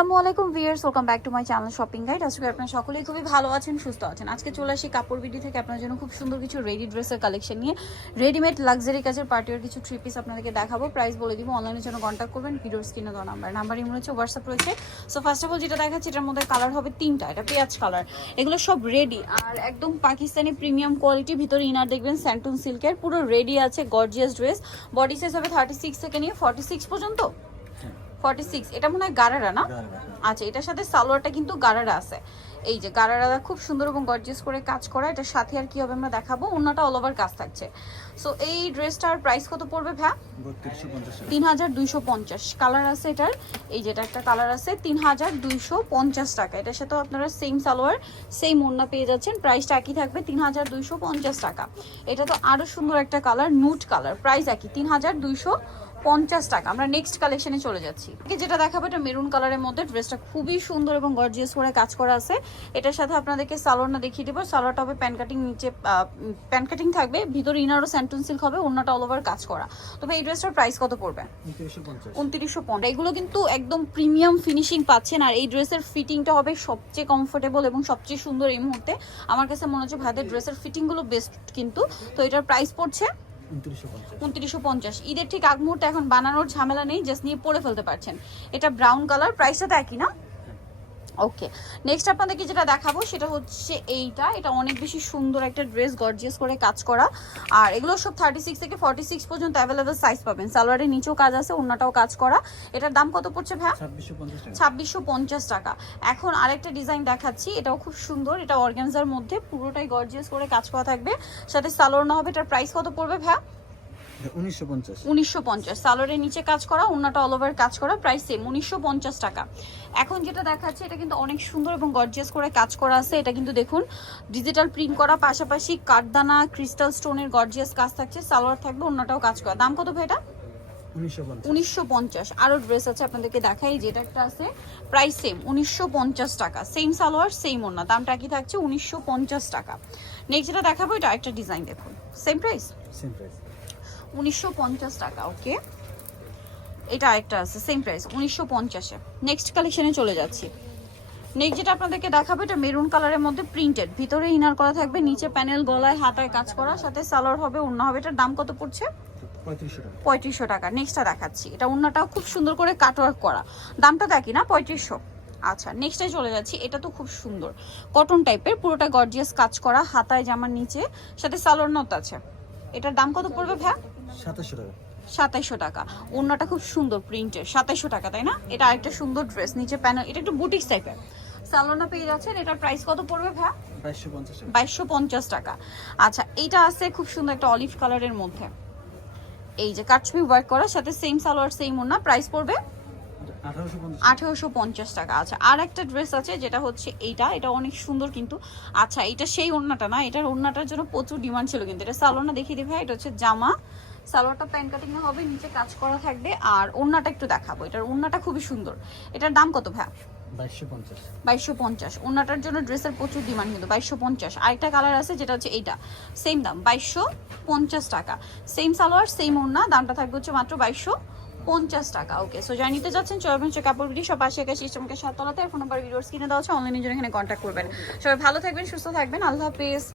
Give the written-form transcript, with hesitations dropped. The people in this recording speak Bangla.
আসসালামু আলাইকুম viewers, welcome back to my channel shopping guide. আজকে আপনারা সকলেই খুবই ভালো আছেন, সুস্থ আছেন। আজকে চলে আসি কাপড় ভিডিও থেকে আপনার জন্য খুব সুন্দর কিছু রেডি ড্রেসের কালেকশন নিয়ে। রেডিমেড লাক্সারি কাজের পার্টির কিছু থ্রি পিস আপনাদেরকে দেখাবো, প্রাইস বলে দিব। অনলাইনের জন্য কন্ট্যাক্ট করবেন ভিডিওর স্ক্রিনে দেওয়া নাম্বার ইমো রয়েছে, হোয়াটসঅ্যাপ রয়েছে। সো ফার্স্ট অফ অল যেটা দেখাচ্ছি এটার মধ্যে কালার হবে তিনটা, এটা পেঁয়াজ কালার। এগুলো সব রেডি আর একদম পাকিস্তানি প্রিমিয়াম কোয়ালিটি। ভিতরে ইনার দেখবেন স্যান্টুন সিল্কের, পুরো রেডি আছে গর্জিয়াস ড্রেস। বডি সাইজ হবে 36 থেকে নিয়ে 46 পর্যন্ত। 46 এটা মনে হয় গারারা না? আচ্ছা, এটার সাথে সালোয়ারটা কিন্তু গারারা আছে। এই যে গারারা খুব সুন্দর এবং গর্জিয়াস করে কাজ করা। এটার সাথে আর কি হবে আমরা দেখাবো, ওন্নাটা অল ওভার কাজ থাকছে। সো এই ড্রেসটার প্রাইস কত পড়বে ভাই? 3250। কালার আছে এটার, এই যেটা একটা কালার আছে 3250 টাকা। এটার সাথে আপনারা সেম সালোয়ার সেম ওন্না পেয়ে যাচ্ছেন, প্রাইসটা একই থাকবে 3250 টাকা। এটা তো আরো সুন্দর একটা কালার, নুট কালার, প্রাইস একই 3250 টাকা। আমরা নেক্সট কালেকশনে চলে যাচ্ছি। যেটা দেখাবো এটা মেরুন কালারের মধ্যে, ড্রেসটা খুবই সুন্দর এবং গর্জিয়াস করে কাজ করা আছে। এটার সাথে আপনাদেরকে সালোয়ারটা দেখিয়ে দেবো। সালোয়ারটা হবে প্যান কাটিং, নিচে প্যান কাটিং থাকবে, ভিতরে ইনারও স্যান্টুন সিল্ক হবে, ওন্নাটা অল ওভার কাজ করা। তবে এই ড্রেসটার প্রাইস কত পড়বে? 2950। এগুলো কিন্তু একদম প্রিমিয়াম ফিনিশিং পাচ্ছেন, আর এই ড্রেসের ফিটিংটা হবে সবচেয়ে কমফোর্টেবল এবং সবচেয়ে সুন্দর এই মুহূর্তে। আমার কাছে মনে হচ্ছে ভাইদের ড্রেসের ফিটিংগুলো বেস্ট কিন্তু। তো এটার প্রাইস পড়ছে 2950। ঈদের ঠিক আগ মুহূর্তে এখন বানানোর ঝামেলা নেই, জাস্ট নিয়ে পরে ফেলতে পারছেন। এটা ব্রাউন কালার, প্রাইসটা তো একই না? ওকে, নেক্সট আপনাদেরকে যেটা দেখাবো সেটা হচ্ছে এইটা। এটা অনেক বেশি সুন্দর একটা ড্রেস, গর্জিয়াস করে কাজ করা। আর এগুলো সব 36 থেকে 46 পর্যন্ত অ্যাভেলেবল সাইজ পাবেন। সালোয়ারের নিচেও কাজ আছে, ওন্নাটাও কাজ করা। এটার দাম কত পড়ছে ভাই? 2650 টাকা। এখন আরেকটা ডিজাইন দেখাচ্ছি, এটাও খুব সুন্দর। এটা অর্গানজার মধ্যে পুরোটাই গর্জিয়াস করে কাজ করা থাকবে, সাথে সালোয়ার না হবে। এটার প্রাইস কত পড়বে ভাই? 1950। সালোয়ারের নিচে কাজ করা, ওন্নাটা অল ওভার কাজ করা, প্রাইস সেম 1950 টাকা। এখন যেটা দেখাচ্ছে এটা কিন্তু অনেক সুন্দর এবং গর্জিয়াস করে কাজ করা আছে। এটা কিন্তু দেখুন ডিজিটাল প্রিন্ট করা, পাশাপাশি কাঠদানা ক্রিস্টাল স্টোনের গর্জিয়াস কাজ থাকছে। সালোয়ার থাকবে, ওন্নাটাও কাজ করা। দাম কত ভাই এটা? 1950। আরো ড্রেস আছে আপনাদেরকে দেখাই, যেটা একটা আছে প্রাইস সেম 1950 টাকা। সেম সালোয়ার সেম ওন্না, দামটা কি থাকছে 1950 টাকা। নেক্সট যেটা দেখাবো এটা একটা ডিজাইন, দেখুন সেম প্রাইস 1950 টাকা। ওকে, এটা একটা আছে সেম প্রাইস 1950-এ। নেক্সট কালেকশনে চলে যাচ্ছি। নেক্সট যেটা আপনাদেরকে দেখাবো এটা মেরুন কালারের মধ্যে প্রিন্টেড, ভিতরে ইনার করা থাকবে, নিচে প্যানেল, গলায় হাতায় কাজ করা, সাথে সালোয়ার হবে, ওন্না হবে। এটার দাম কত পড়ছে? 3500 টাকা। নেক্সটটা দেখাচ্ছি, এটা ওন্নাটাও খুব সুন্দর করে কাটওয়ার্ক করা, দামটা দেখি না 3500। আচ্ছা, নেক্সটে চলে যাচ্ছি। এটা তো খুব সুন্দর কটন টাইপের, পুরোটা গর্জিয়াস কাজ করা, হাতায় জামার নিচে, সাথে সালোয়ার নট আছে। এটার দাম কত পড়বে ভাই? 2700 টাকা। ওন্নাটা খুব সুন্দর প্রিন্টের, 2700 টাকা, তাই না? এটা আরেকটা সুন্দর ড্রেস, নিচে প্যানেল, এটা একটু বুটিক্স টাইপের। সালোনা পেয়ে যাচ্ছেন। এটার প্রাইস কত পড়বে ভাই? 2250 টাকা। আচ্ছা, এইটা আছে খুব সুন্দর একটা অলিভ কালারের মধ্যে, এই যে কাটছবি ওয়ার্ক করা, সাথে সেম সালোয়ার সেম ওন্না, প্রাইস পড়বে 1850 টাকা। আচ্ছা, আর একটা ড্রেস আছে যেটা হচ্ছে এইটা, এটা অনেক সুন্দর কিন্তু। আচ্ছা, এটা সেই ওন্নাটা না, এটার ওন্নাটার জন্য প্রচুর ডিমান্ড ছিল কিন্তু। এটা সালোনা দেখিয়ে দিই ভাই, এটা হচ্ছে জামা, সালোয়ারটা প্যান কাটিং হবে, নিচে কাজ করা থাকবে, আর ওন্নাটা একটু দেখাবো। এটার ওন্নাটা খুবই সুন্দর। এটার দাম কত ভাই? 2250। ওন্নাটার জন্য ড্রেসের প্রচুর ডিমান্ড কিন্তু, 2250। আরেকটা কালার আছে যেটা হচ্ছে এইটা, সেম দাম 2250 টাকা। সেম সালোয়ার সেম ওন্না, দামটা থাকবে হচ্ছে মাত্র 2250 টাকা। ওকে, সো যারা নিতে যাচ্ছেন চলবেন হচ্ছে কাপড় বিডি, সব পাশে একা সিস্টেমকে 7 তলাতে। ফোন নাম্বার ভিডিওস কিনে দেওয়া হচ্ছে, অনলাইনের জন্য এখানে কন্ট্যাক্ট করবেন। সবাই ভালো থাকবেন, সুস্থ থাকবেন, আল্লাহ হাফেজ।